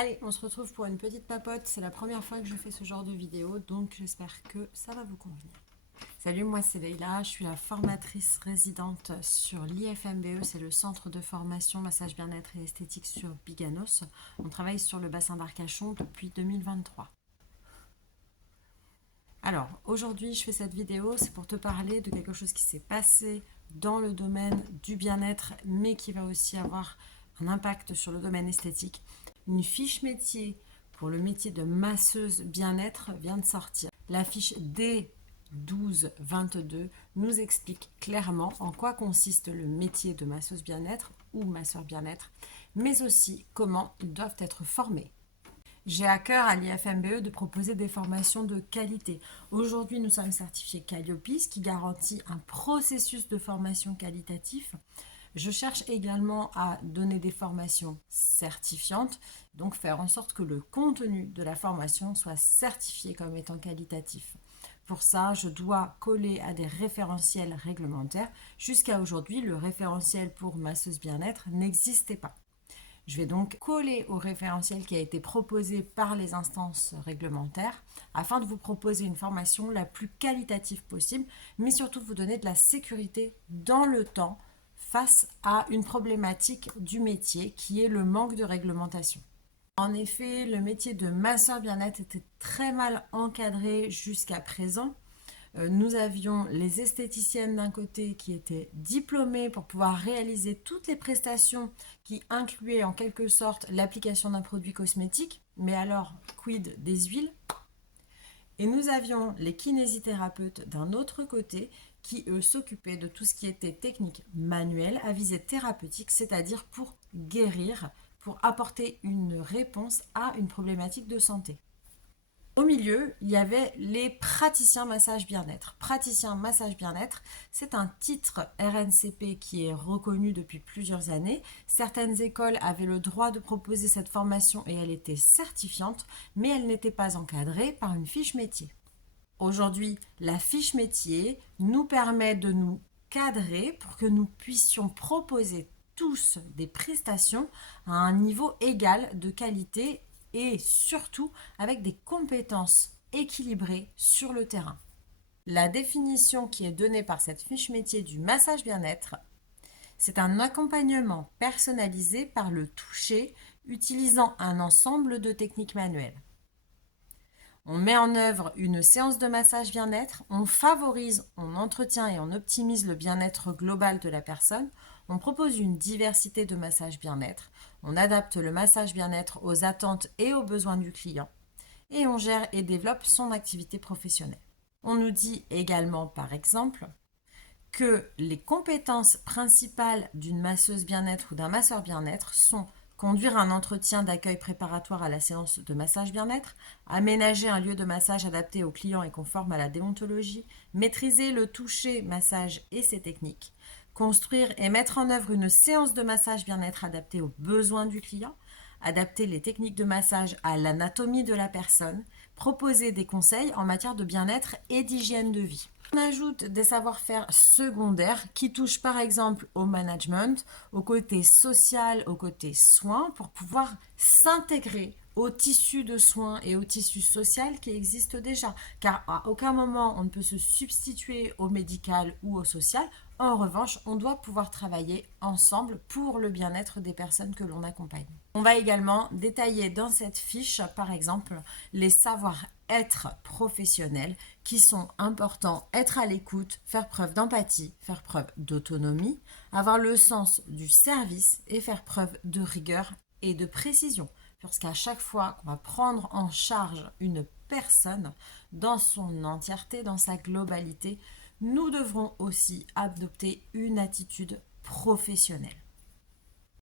Allez, on se retrouve pour une petite papote. C'est la première fois que je fais ce genre de vidéo, donc j'espère que ça va vous convenir. Salut, moi c'est Leïla, je suis la formatrice résidente sur l'IFMBE, c'est le centre de formation massage bien-être et esthétique sur Biganos. On travaille sur le bassin d'Arcachon depuis 2023. Alors, aujourd'hui je fais cette vidéo, c'est pour te parler de quelque chose qui s'est passé dans le domaine du bien-être, mais qui va aussi avoir un impact sur le domaine esthétique. Une fiche métier pour le métier de masseuse bien-être vient de sortir. La fiche D1222 nous explique clairement en quoi consiste le métier de masseuse bien-être ou masseur bien-être, mais aussi comment ils doivent être formés. J'ai à cœur à l'IFMBE de proposer des formations de qualité. Aujourd'hui, nous sommes certifiés Calliope, ce qui garantit un processus de formation qualitatif. Je cherche également à donner des formations certifiantes, donc faire en sorte que le contenu de la formation soit certifié comme étant qualitatif. Pour ça, je dois coller à des référentiels réglementaires. Jusqu'à aujourd'hui, le référentiel pour masseuse bien-être n'existait pas. Je vais donc coller au référentiel qui a été proposé par les instances réglementaires afin de vous proposer une formation la plus qualitative possible, mais surtout vous donner de la sécurité dans le temps face à une problématique du métier qui est le manque de réglementation. En effet, le métier de masseur bien-être était très mal encadré jusqu'à présent. Nous avions les esthéticiennes d'un côté qui étaient diplômées pour pouvoir réaliser toutes les prestations qui incluaient en quelque sorte l'application d'un produit cosmétique, mais alors quid des huiles? Et nous avions les kinésithérapeutes d'un autre côté qui, eux, s'occupaient de tout ce qui était technique manuelle à visée thérapeutique, c'est-à-dire pour guérir, pour apporter une réponse à une problématique de santé. Au milieu, il y avait les praticiens massage bien-être. Praticiens massage bien-être, c'est un titre RNCP qui est reconnu depuis plusieurs années. Certaines écoles avaient le droit de proposer cette formation et elle était certifiante, mais elle n'était pas encadrée par une fiche métier. Aujourd'hui, la fiche métier nous permet de nous cadrer pour que nous puissions proposer tous des prestations à un niveau égal de qualité et surtout avec des compétences équilibrées sur le terrain. La définition qui est donnée par cette fiche métier du massage bien-être, c'est un accompagnement personnalisé par le toucher utilisant un ensemble de techniques manuelles. On met en œuvre une séance de massage bien-être, on favorise, on entretient et on optimise le bien-être global de la personne, on propose une diversité de massages bien-être, on adapte le massage bien-être aux attentes et aux besoins du client et on gère et développe son activité professionnelle. On nous dit également, par exemple, que les compétences principales d'une masseuse bien-être ou d'un masseur bien-être sont conduire un entretien d'accueil préparatoire à la séance de massage bien-être, aménager un lieu de massage adapté aux clients et conforme à la déontologie, maîtriser le toucher, massage et ses techniques, construire et mettre en œuvre une séance de massage bien-être adaptée aux besoins du client, adapter les techniques de massage à l'anatomie de la personne, proposer des conseils en matière de bien-être et d'hygiène de vie. On ajoute des savoir-faire secondaires qui touchent par exemple au management, au côté social, au côté soins, pour pouvoir s'intégrer au tissu de soins et au tissu social qui existe déjà. Car à aucun moment on ne peut se substituer au médical ou au social. En revanche, on doit pouvoir travailler ensemble pour le bien-être des personnes que l'on accompagne. On va également détailler dans cette fiche, par exemple, les savoir-être professionnels qui sont importants, être à l'écoute, faire preuve d'empathie, faire preuve d'autonomie, avoir le sens du service et faire preuve de rigueur et de précision. Parce qu'à chaque fois qu'on va prendre en charge une personne dans son entièreté, dans sa globalité, nous devrons aussi adopter une attitude professionnelle.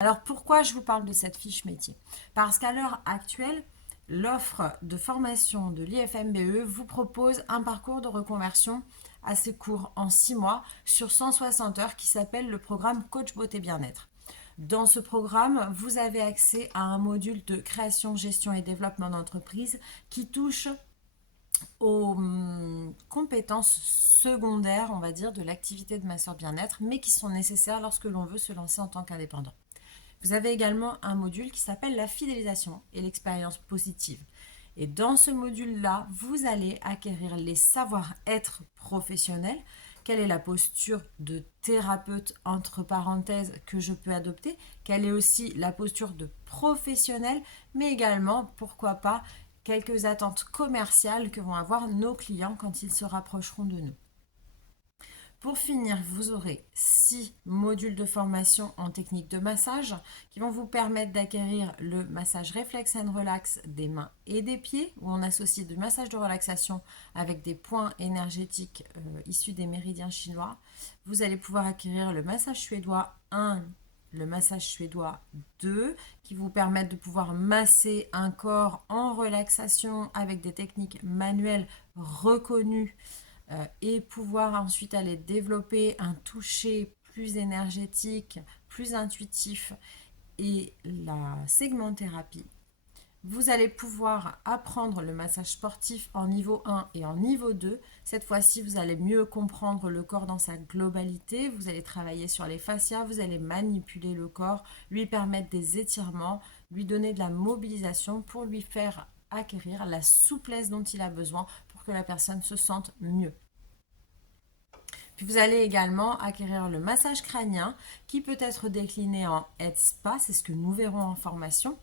Alors pourquoi je vous parle de cette fiche métier? Parce qu'à l'heure actuelle, l'offre de formation de l'IFMBE vous propose un parcours de reconversion assez court en 6 mois sur 160 heures qui s'appelle le programme Coach Beauté Bien-être. Dans ce programme, vous avez accès à un module de création, gestion et développement d'entreprise qui touche aux compétences secondaires, on va dire, de l'activité de masseur bien-être, mais qui sont nécessaires lorsque l'on veut se lancer en tant qu'indépendant. Vous avez également un module qui s'appelle la fidélisation et l'expérience positive. Et dans ce module-là, vous allez acquérir les savoir-être professionnels. Quelle est la posture de thérapeute, entre parenthèses, que je peux adopter? Quelle est aussi la posture de professionnel, mais également, pourquoi pas, quelques attentes commerciales que vont avoir nos clients quand ils se rapprocheront de nous. Pour finir, vous aurez 6 modules de formation en technique de massage qui vont vous permettre d'acquérir le massage Reflex and Relax des mains et des pieds, où on associe du massage de relaxation avec des points énergétiques issus des méridiens chinois. Vous allez pouvoir acquérir le massage suédois 1, le massage suédois 2, qui vous permettent de pouvoir masser un corps en relaxation avec des techniques manuelles reconnues et pouvoir ensuite aller développer un toucher plus énergétique, plus intuitif et la segmenthérapie. Vous allez pouvoir apprendre le massage sportif en niveau 1 et en niveau 2. Cette fois-ci, vous allez mieux comprendre le corps dans sa globalité. Vous allez travailler sur les fascias, vous allez manipuler le corps, lui permettre des étirements, lui donner de la mobilisation pour lui faire acquérir la souplesse dont il a besoin pour que la personne se sente mieux. Puis vous allez également acquérir le massage crânien qui peut être décliné en Head Spa, c'est ce que nous verrons en formation,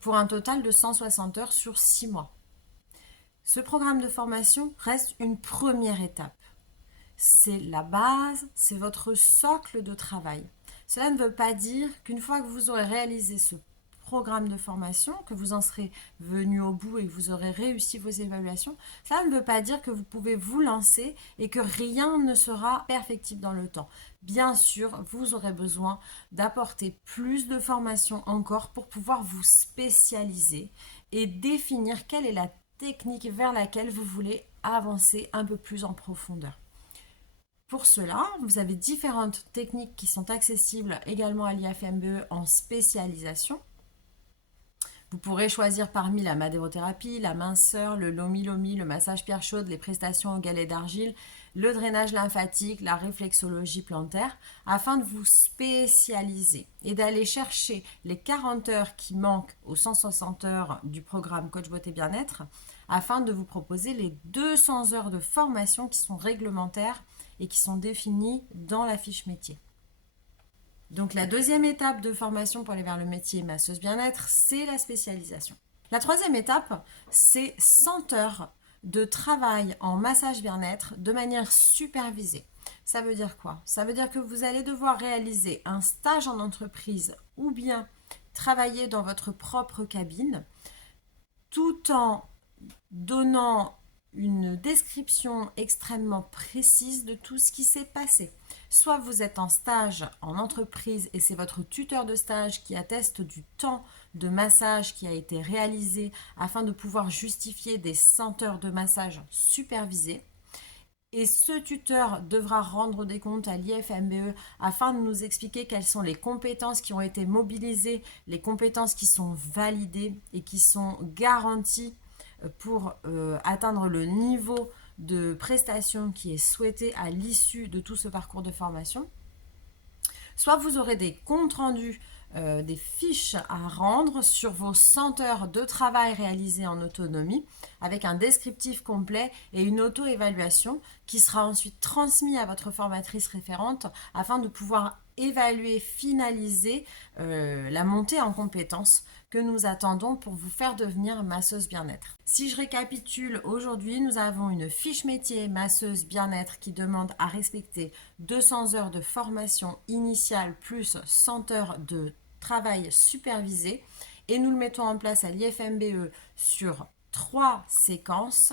pour un total de 160 heures sur 6 mois. Ce programme de formation reste une première étape. C'est la base, c'est votre socle de travail. Cela ne veut pas dire qu'une fois que vous aurez réalisé ce programme de formation, que vous en serez venu au bout et que vous aurez réussi vos évaluations, cela ne veut pas dire que vous pouvez vous lancer et que rien ne sera perfectible dans le temps. Bien sûr, vous aurez besoin d'apporter plus de formation encore pour pouvoir vous spécialiser et définir quelle est la technique vers laquelle vous voulez avancer un peu plus en profondeur. Pour cela, vous avez différentes techniques qui sont accessibles également à l'IFMBE en spécialisation. Vous pourrez choisir parmi la madérothérapie, la minceur, le lomi-lomi, le massage pierre chaude, les prestations au galet d'argile, le drainage lymphatique, la réflexologie plantaire, afin de vous spécialiser et d'aller chercher les 40 heures qui manquent aux 160 heures du programme Coach Beauté Bien-être, afin de vous proposer les 200 heures de formation qui sont réglementaires et qui sont définies dans la fiche métier. Donc la deuxième étape de formation pour aller vers le métier masseuse bien-être, c'est la spécialisation. La troisième étape, c'est 100 heures de travail en massage bien-être de manière supervisée. Ça veut dire quoi? Ça veut dire que vous allez devoir réaliser un stage en entreprise ou bien travailler dans votre propre cabine tout en donnant une description extrêmement précise de tout ce qui s'est passé. Soit vous êtes en stage en entreprise et c'est votre tuteur de stage qui atteste du temps de massage qui a été réalisé afin de pouvoir justifier des 100 heures de massage supervisé. Et ce tuteur devra rendre des comptes à l'IFMBE afin de nous expliquer quelles sont les compétences qui ont été mobilisées, les compétences qui sont validées et qui sont garanties pour atteindre le niveau de prestation qui est souhaité à l'issue de tout ce parcours de formation. Soit vous aurez des comptes rendus, des fiches à rendre sur vos 100 heures de travail réalisées en autonomie avec un descriptif complet et une auto-évaluation qui sera ensuite transmis à votre formatrice référente afin de pouvoir évaluer, finaliser la montée en compétences que nous attendons pour vous faire devenir masseuse bien-être. Si je récapitule, aujourd'hui, nous avons une fiche métier masseuse bien-être qui demande à respecter 200 heures de formation initiale plus 100 heures de travail supervisé et nous le mettons en place à l'IFMBE sur 3 séquences.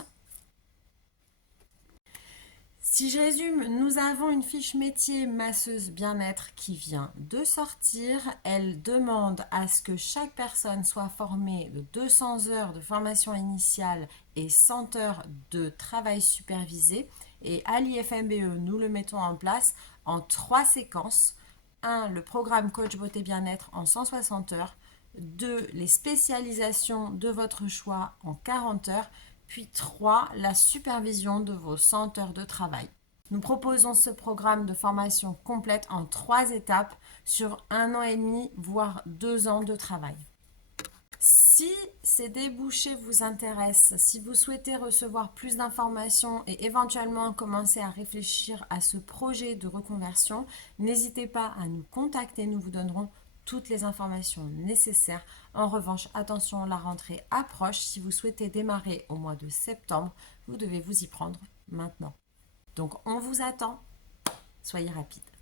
Si je résume, nous avons une fiche métier masseuse bien-être qui vient de sortir. Elle demande à ce que chaque personne soit formée de 200 heures de formation initiale et 100 heures de travail supervisé. Et à l'IFMBE, nous le mettons en place en 3 séquences. 1. Le programme Coach Beauté Bien-être en 160 heures. 2. Les spécialisations de votre choix en 40 heures. Puis 3, la supervision de vos 100 heures de travail. Nous proposons ce programme de formation complète en 3 étapes sur 1 an et demi, voire 2 ans de travail. Si ces débouchés vous intéressent, si vous souhaitez recevoir plus d'informations et éventuellement commencer à réfléchir à ce projet de reconversion, n'hésitez pas à nous contacter, nous vous donnerons toutes les informations nécessaires. En revanche, attention, la rentrée approche. Si vous souhaitez démarrer au mois de septembre, vous devez vous y prendre maintenant. Donc on vous attend, soyez rapides.